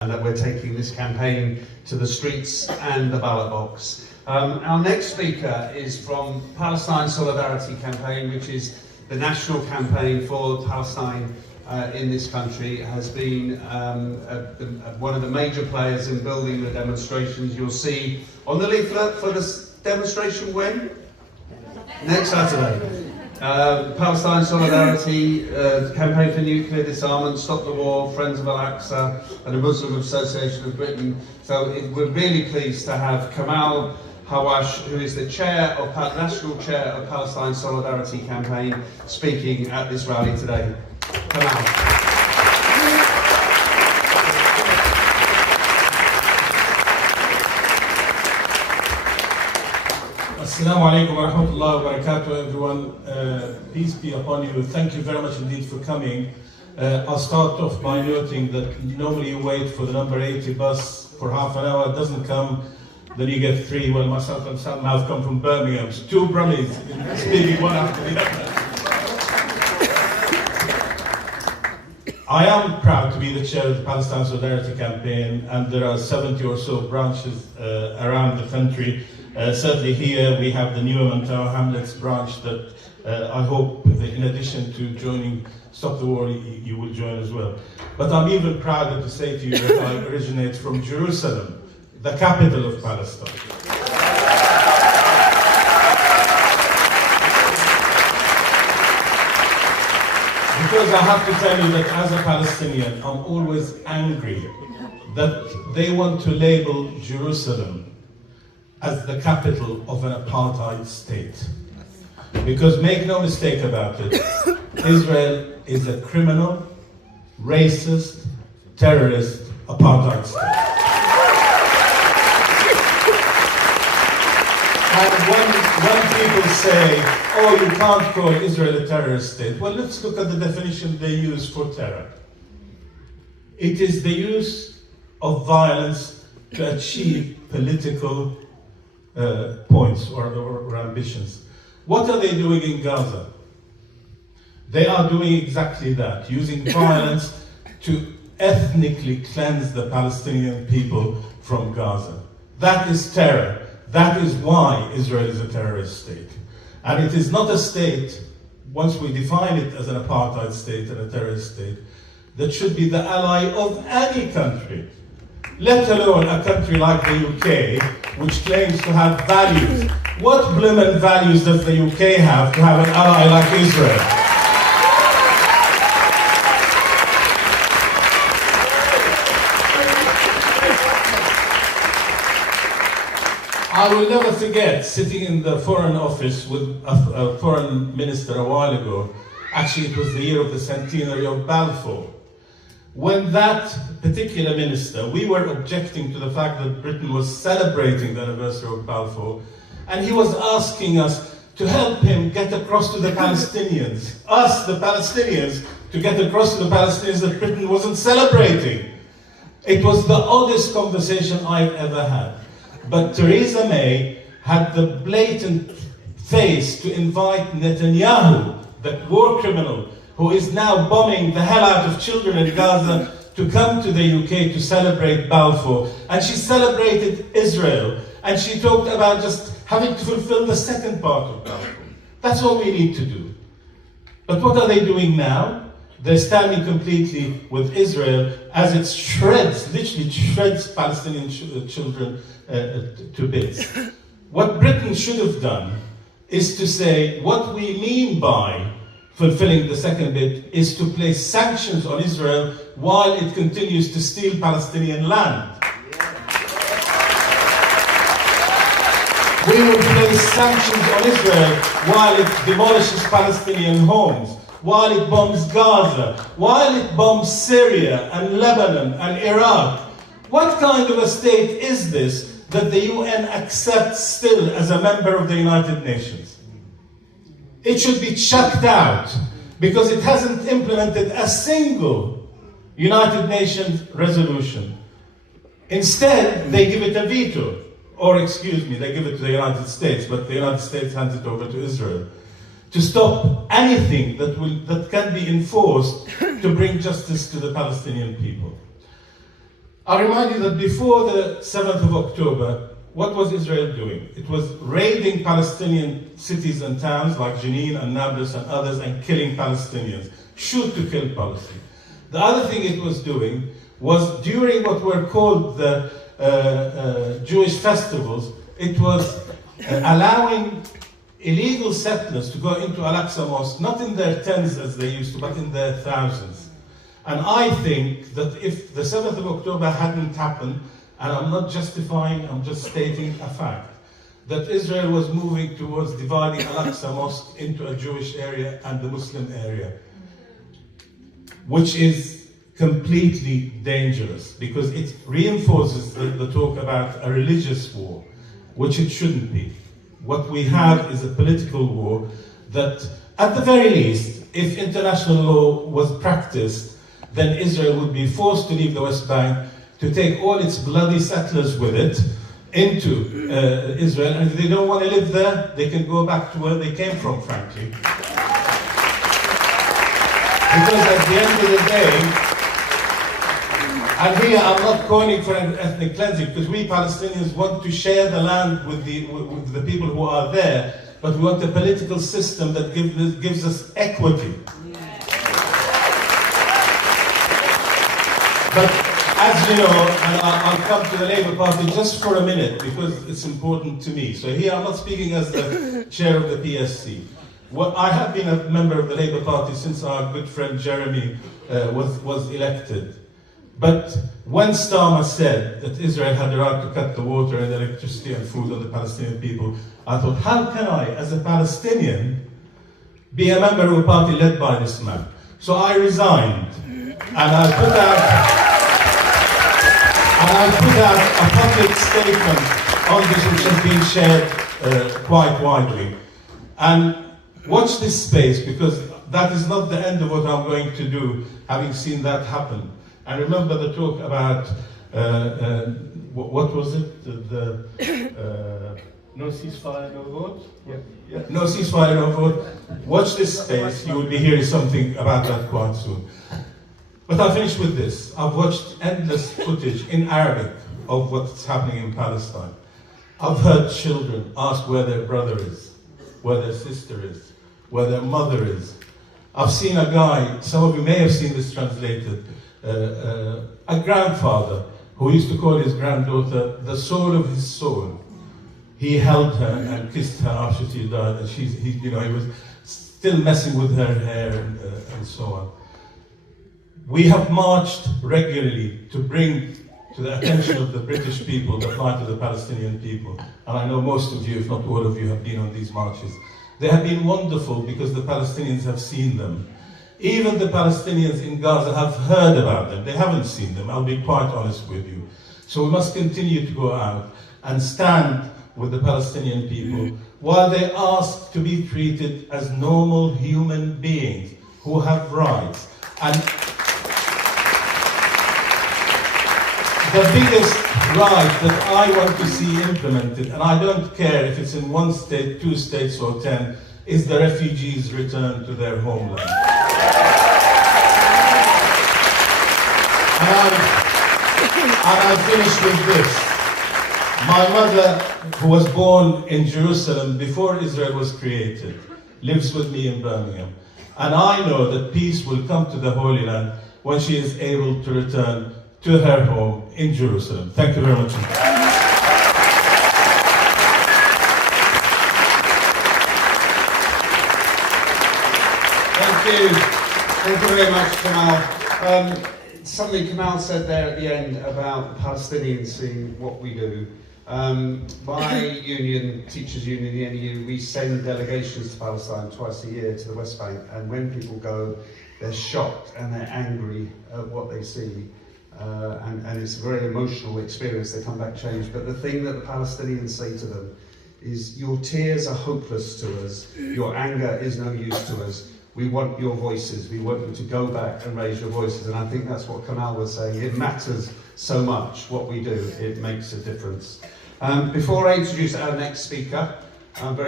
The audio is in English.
and that we're taking this campaign to the streets and the ballot box. Our next speaker is from Palestine Solidarity Campaign, which is the national campaign for Palestine in this country. Has been one of the major players in building the demonstrations. You'll see on the leaflet for this demonstration when? Next Saturday. Palestine Solidarity, Campaign for Nuclear Disarmament, Stop the War, Friends of Al-Aqsa and the Muslim Association of Britain. So we're really pleased to have Kamel Hawwash, who is the National Chair of Palestine Solidarity Campaign, speaking at this rally today. Kamel. Assalamu alaikum wa rahmatullahi wa barakatuh, everyone. Peace be upon you. Thank you very much indeed for coming. I'll start off by noting that normally you wait for the number 80 bus for half an hour, it doesn't come, then you get 3. Well, myself and Sam have come from Birmingham, so 2 brummies speaking one after the other. I am proud to be the chair of the Palestine Solidarity Campaign, and there are 70 or so branches around the country. Certainly here we have the Newham and Tower Hamlets branch that I hope, in addition to joining Stop the War, you will join as well. But I'm even prouder to say to you that I originate from Jerusalem, the capital of Palestine. Because I have to tell you that as a Palestinian, I'm always angry that they want to label Jerusalem as the capital of an apartheid state. Because make no mistake about it, Israel is a criminal, racist, terrorist apartheid state. And when people say, oh, you can't call Israel a terrorist state, well, let's look at the definition they use for terror. It is the use of violence to achieve political points or ambitions. What are they doing in Gaza? They are doing exactly that, using violence to ethnically cleanse the Palestinian people from Gaza. That is terror. That is why Israel is a terrorist state. And it is not a state, once we define it as an apartheid state and a terrorist state, that should be the ally of any country, let alone a country like the UK, which claims to have values. What bloomin' values does the UK have to have an ally like Israel? I will never forget sitting in the Foreign Office with a foreign minister a while ago. Actually, it was the year of the centenary of Balfour. When that particular minister, we were objecting to the fact that Britain was celebrating the anniversary of Balfour, and he was asking us to help him get across to the Palestinians, us, the Palestinians, to get across to the Palestinians that Britain wasn't celebrating. It was the oddest conversation I've ever had. But Theresa May had the blatant face to invite Netanyahu, the war criminal, who is now bombing the hell out of children in Gaza, to come to the UK to celebrate Balfour. And she celebrated Israel, and she talked about just having to fulfill the second part of Balfour. That's what we need to do. But what are they doing now? They're standing completely with Israel as it shreds, literally shreds Palestinian children to bits. What Britain should have done is to say what we mean by fulfilling the second bit is to place sanctions on Israel while it continues to steal Palestinian land. We will place sanctions on Israel while it demolishes Palestinian homes, while it bombs Gaza, while it bombs Syria and Lebanon and Iraq. What kind of a state is this that the UN accepts still as a member of the United Nations? It should be chucked out because it hasn't implemented a single United Nations resolution. Instead, they give it a veto. Or, excuse me, they give it to the United States, but the United States hands it over to Israel to stop anything that can be enforced to bring justice to the Palestinian people. I remind you that before the 7th of October, what was Israel doing? It was raiding Palestinian cities and towns like Jenin and Nablus and others and killing Palestinians. Shoot to kill policy. The other thing it was doing was during what were called the Jewish festivals, it was allowing illegal settlers to go into Al-Aqsa Mosque, not in their tens as they used to, but in their thousands. And I think that if the 7th of October hadn't happened, and I'm not justifying, I'm just stating a fact, that Israel was moving towards dividing Al-Aqsa Mosque into a Jewish area and the Muslim area, which is completely dangerous because it reinforces the talk about a religious war, which it shouldn't be. What we have is a political war that, at the very least, if international law was practiced, then Israel would be forced to leave the West Bank, to take all its bloody settlers with it into Israel, and if they don't want to live there, they can go back to where they came from, frankly. Because at the end of the day, and here I'm not calling for an ethnic cleansing, because we Palestinians want to share the land with the people who are there, but we want a political system that gives us equity. But as you know, and I'll come to the Labour Party just for a minute, because it's important to me. So here I'm not speaking as the chair of the PSC. I have been a member of the Labour Party since our good friend Jeremy was elected. But when Starmer said that Israel had the right to cut the water and electricity and food on the Palestinian people, I thought, how can I, as a Palestinian, be a member of a party led by this man? So I resigned, and I put out a public statement on this, which has been shared quite widely. And watch this space, because that is not the end of what I'm going to do, having seen that happen. And remember the talk about, what was it? No ceasefire, no vote? Yeah. No ceasefire, no vote. Watch this space, you will be hearing something about that quite soon. But I'll finish with this. I've watched endless footage in Arabic of what's happening in Palestine. I've heard children ask where their brother is, where their sister is, where their mother is. I've seen a guy, some of you may have seen this translated, a grandfather who used to call his granddaughter the soul of his soul. He held her and kissed her after she died, and he was still messing with her hair and so on. We have marched regularly to bring to the attention of the British people the plight of the Palestinian people. And I know most of you, if not all of you, have been on these marches. They have been wonderful because the Palestinians have seen them. Even the Palestinians in Gaza have heard about them. They haven't seen them, I'll be quite honest with you. So we must continue to go out and stand with the Palestinian people while they ask to be treated as normal human beings who have rights. And the biggest right that I want to see implemented, and I don't care if it's in one state, 2 states, or 10, is the refugees' return to their homeland. And I finish with this. My mother, who was born in Jerusalem before Israel was created, lives with me in Birmingham. And I know that peace will come to the Holy Land when she is able to return to her home in Jerusalem. Thank you very much. Thank you. Thank you very much, Kamel. Something Kamel said there at the end about the Palestinians seeing what we do. My union, Teachers Union, the NEU, we send delegations to Palestine twice a year to the West Bank, and when people go, they're shocked and they're angry at what they see. And it's a very emotional experience. They come back changed. But the thing that the Palestinians say to them is, your tears are hopeless to us. Your anger is no use to us. We want your voices. We want you to go back and raise your voices. And I think that's what Kamel was saying. It matters so much what we do. It makes a difference. Before I introduce our next speaker, I'm very